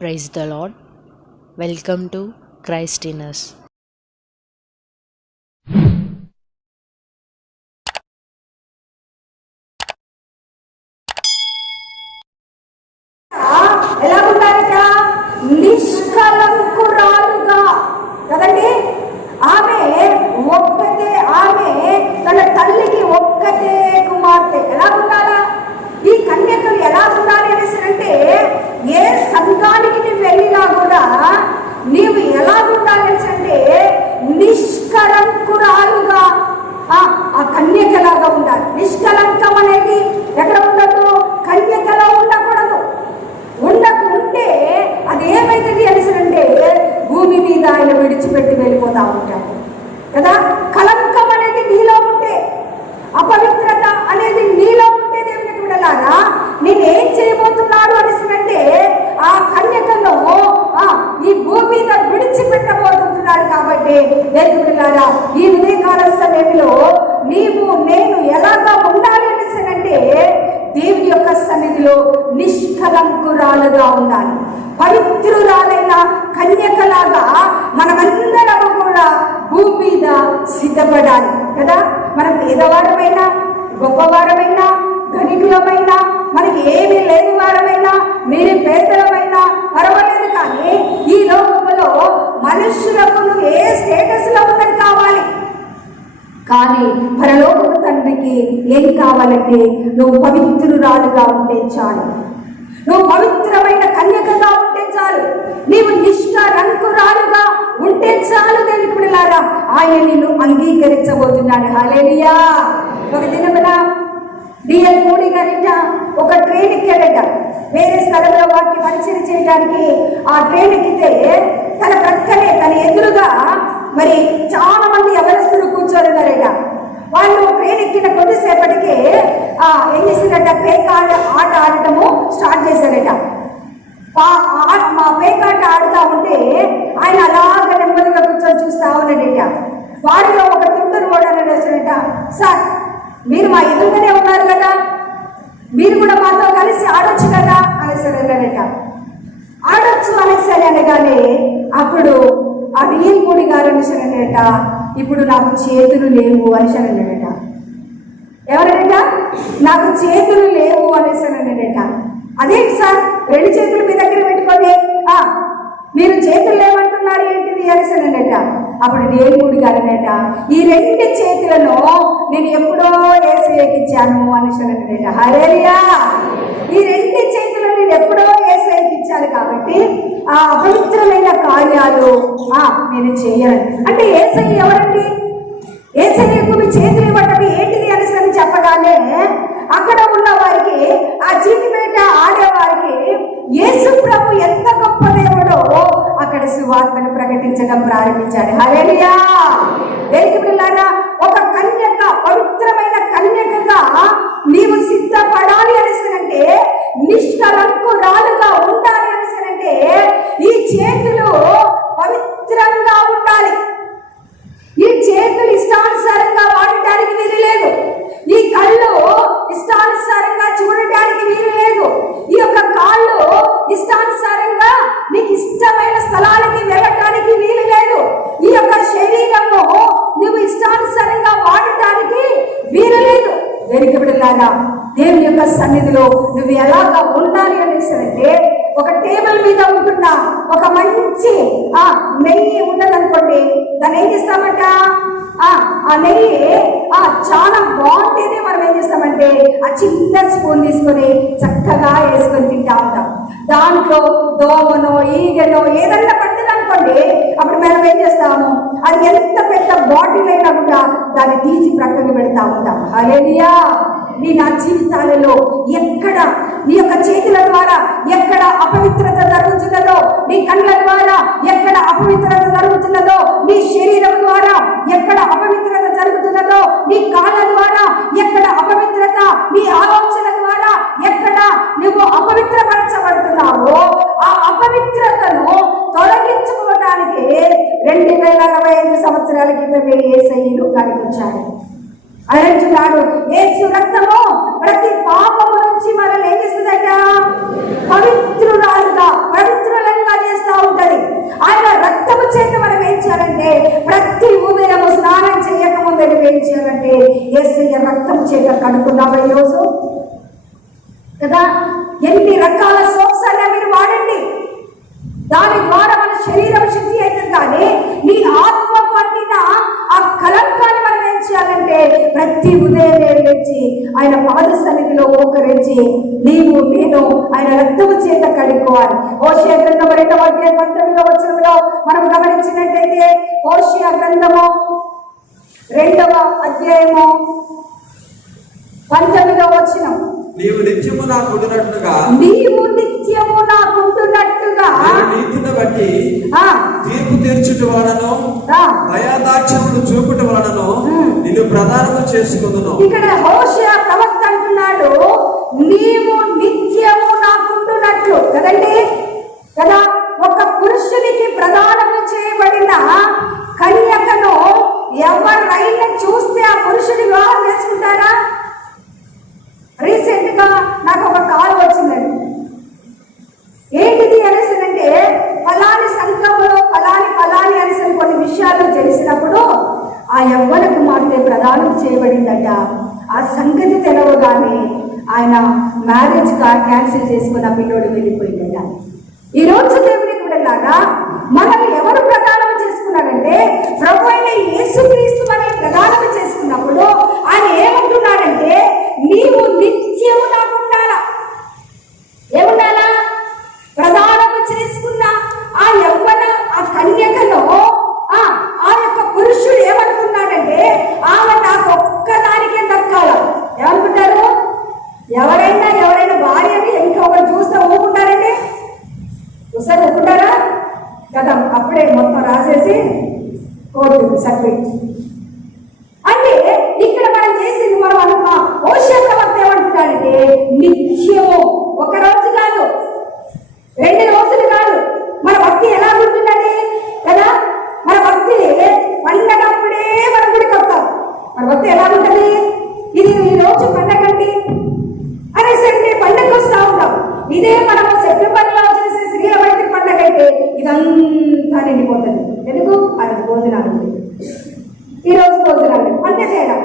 praise the Lord welcome to Christ ఇనర్స్ నేనేం చేయబోతున్నాడు అనేసినంటే ఆ కన్యకను ఆ, ఈ భూమి మీద విడిచిపెట్టబోతున్నాడు కాబట్టి. దేవునికి విడలారా ఈ ఉదయకాల సమయంలో నీవు నేను ఎలాగా ఉండాలి అనేసినంటే దేవుని యొక్క సన్నిధిలో నిష్కలంకురాలుగా ఉండాలి. పవిత్రురాలైన కన్యకలాగా మనమందరం కూడా భూమి మీద సిద్ధపడాలి. కదా? మనం పేదవారమైనా గొప్పవారమైనా ధనికులమైనా ఏమీ లేని వారమైనా మీరు పేదలమైనా పర్వాలేదు కానీ ఈ లోకంలో మనుషులకు నువ్వు ఏ స్టేటస్లో ఉన్నది కావాలి? కానీ పరలోకపు తండ్రికి ఏం కావాలంటే నువ్వు పవిత్రురాలుగా ఉంటే చాలు. నువ్వు పవిత్రమైన కన్యకగా ఉంటే చాలు. నీవు నిష్ఠరంకురాలుగా ఉంటే చాలు దేవుని పిల్లలారా ఆయన నిన్ను అంగీకరించబోతున్నాడు. హాలేరియా ఒక దినమున డిఎల్ మోడీ గారిట ఒక ట్రైన్ ఎక్కాడట. వేరే స్థలంలో వారికి పరిచయం చేయడానికి ఆ ట్రైన్ ఎక్కితే తన ప్రక్కనే తన ఎదురుగా మరి చాలా మంది ఎవరెస్టులు కూర్చోనున్నారట వాళ్ళు ట్రైన్ ఎక్కిన కొద్దిసేపటికి ఆ, ఏం చేసిందట పేకాట ఆట ఆడటము స్టార్ట్ చేశారట. ఆ- మా పేకాట ఆడుతా ఉంటే ఆయన అలాగ నెమ్మదిగా కూర్చొని చూస్తా ఉన్నాడట. వారిలో ఒక తుండరు ఓడని వచ్చాడట సార్ మీరు మా ఎదురుగానే ఉన్నారు. మీరు కూడా మాతో కలిసి ఆడొచ్చు కదా అనేసి అన్నాడట ఆడొచ్చు అనేసి అనగానే అప్పుడు ఆ బియ్యంపూడి గారు అనేసి ఇప్పుడు నాకు చేతులు లేవు అనేసి అని ఎవరనట నాకు చేతులు లేవు అనేసి అని అదేంటి సార్ రెండు చేతులు మీ దగ్గర పెట్టుకొని ఆ మీరు చేతులు లేవంటున్నారు ఏంటిది అనేసి అని అప్పుడు దేవుడి గారు అనట ఈ రెండు చేతులను నేను ఎప్పుడో వేసి ఇచ్చాను అనేసి అని అన్నట హరేరియా ఈ రెండు చేతులు నేను ఎప్పుడో ఏసైకి ఇచ్చాను కాబట్టి ఆ అపవిత్రమైన కార్యాలు నేను చేయను అంటే ఏసై ఎవరండి? ఏసయ్యకు మీ చేతులు ఇవ్వటం ఏంటిది అనేసి అని చెప్పగానే అక్కడ ఉన్న వారికి ఆ చీటిపేట ఆడేవారికి యేసు ప్రభు ఎంత గొప్ప దేవుడో అక్కడ సువార్తను ప్రకటించడం ప్రారంభించాడు హరేలియా దేనికి పిల్లారా ఒక కన్యక పవిత్రమైన కన్యకగా నీవు సిద్ధపడాలి అనేసి అంటే నిష్కలంకురాలుగా ఉండాలి అనేసి అంటే ఈ చేతులు పవిత్రంగా ఉండాలి ఈ చేతులు ఇష్టానుసారంగా వాడటానికి వీలు లేదు ఈ కళ్ళు ఇష్టానుసారంగా చూడటానికి వీలు లేదు ఈ యొక్క కాళ్ళు ఇష్టానుసారంగా నీకు ఇష్టమైన స్థలానికి వెళ్ళటానికి వీలు లేదు ఈ యొక్క శరీరము నువ్వు ఇష్టానుసారంగా వాడటానికి వీలు లేదు దేనికి బిడ్డలారా దేవుని యొక్క సన్నిధిలో నువ్వు ఎలాగా ఉండాలి అనేసి ఒక టేబుల్ మీద ఉంటున్న ఒక మంచి ఆ నెయ్యి ఉన్నదనుకోండి దాన్ని ఏం చేస్తామంట? ఆ ఆ నెయ్యి ఆ చాలా బాగుంటేనే మనం ఏం చేస్తామంటే ఆ చిన్న స్పూన్ తీసుకొని చక్కగా వేసుకొని తింటా ఉంటాం. దాంట్లో దోమనో ఈగనో ఏదన్నా పడుతుంది అనుకోండి అప్పుడు మనం ఏం చేస్తాము? అది ఎంత పెద్ద బాటిల్ అయినా కూడా దాన్ని పెడతా ఉంటాం నీ నా జీవితాలలో ఎక్కడ నీ యొక్క చేతుల ద్వారా ఎక్కడ అపవిత్రత జరుగుతున్నదో నీ కళ్ళ ద్వారా ఎక్కడ అపవిత్రత జరుగుతున్నదో నీ శరీరం ద్వారా ఎక్కడ అపవిత్రత జరుగుతున్నదో నీ కాళ్ళ ద్వారా ఎక్కడ అపవిత్రత నీ ఆలోచన ద్వారా ఎక్కడ నువ్వు అపవిత్రపరచబడుతున్నావో ఆ అపవిత్రతను తొలగించుకోవడానికి రెండు వేల అరవై ఐదు సంవత్సరాల క్రితమే ఏసయ్యను కనిపించాడు అని అంటున్నాడు ఏసు రక్తము ప్రతి పాపము నుంచి మనల్ని ఏం చేస్తుందట? పవిత్రురాలుగా పవిత్రులంగా చేస్తూ ఉంటది. ఆయన రక్తము చేత మనం ఏం చేయాలంటే ప్రతి ఉదయము స్నానం చేయకముందు ఏం చేయాలంటే ఏసయ్య రక్తం చేత కనుక్కున్నాము ఈరోజు? కదా? ఎన్ని రకాల సోప్స్ అలా మీరు వాడండి. దాని ద్వారా మన శరీరం శుద్ధి అవుతుంది కానీ నీ ఆత్మ పట్టిన ఉదయం లేచి ఆయన పాద సన్నిధిలో మోకరించి నీవు నేను ఆయన రక్తము చేత కడుక్కోవాలి. ఓషియా గ్రంథము రెండవ అధ్యాయం పంతొమ్మిదవ వచనంలో మనం గమనించినట్టయితే ఓషియా గ్రంథము రెండవ అధ్యాయము పంతొమ్మిదవ వచనం. నీవు నిత్యము నా కొడినట్లుగా నీవు నిత్యము నాకుంటున్నట్టుగా నీతిని బట్టి తీర్పు తీర్చుట వలనను ఆ, దయాదాక్ష్యములు చూపుట వలనను నిన్ను ప్రధానము చేసుకుందును. ఇక్కడ హోషియా ప్రవక్త అంటున్నాడు నీవు నిత్యము నాకుంటున్నట్లు. కదండి? కదా? ఒక పురుషునికి ప్రదానము చేయబడిన ప్రదానం చేయబడిందట. ఆ సంగతి తెలవగానే ఆయన మ్యారేజ్ కార్ క్యాన్సిల్ చేసుకుని ఆ పిల్లోడు వెళ్ళిపోయిందట. ఈ రోజు దేవుని కూడా మనం ఎవరు vote in separate. అని వెళ్ళిపోతుంది ఎందుకు? అది భోజనాలు. ఈ రోజు భోజనాలు. అంతే తేడా.